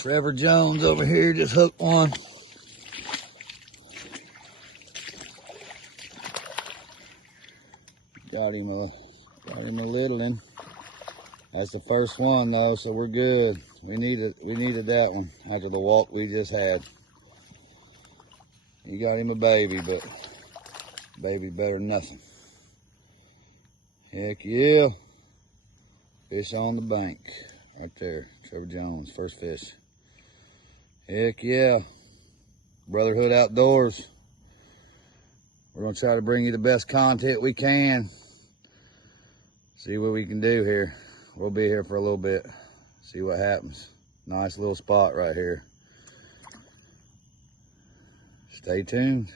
Trevor Jones over here just hooked one. Got him a little one. That's the first one though, so we're good. We needed that one after the walk we just had. You got him a baby, but baby better than nothing. Heck yeah. Fish on the bank. Right there. Trevor Jones, first fish. Heck yeah. Brotherhood Outdoors. We're going to try to bring you the best content we can. See what we can do here. We'll be here for a little bit. See what happens. Nice little spot right here. Stay tuned.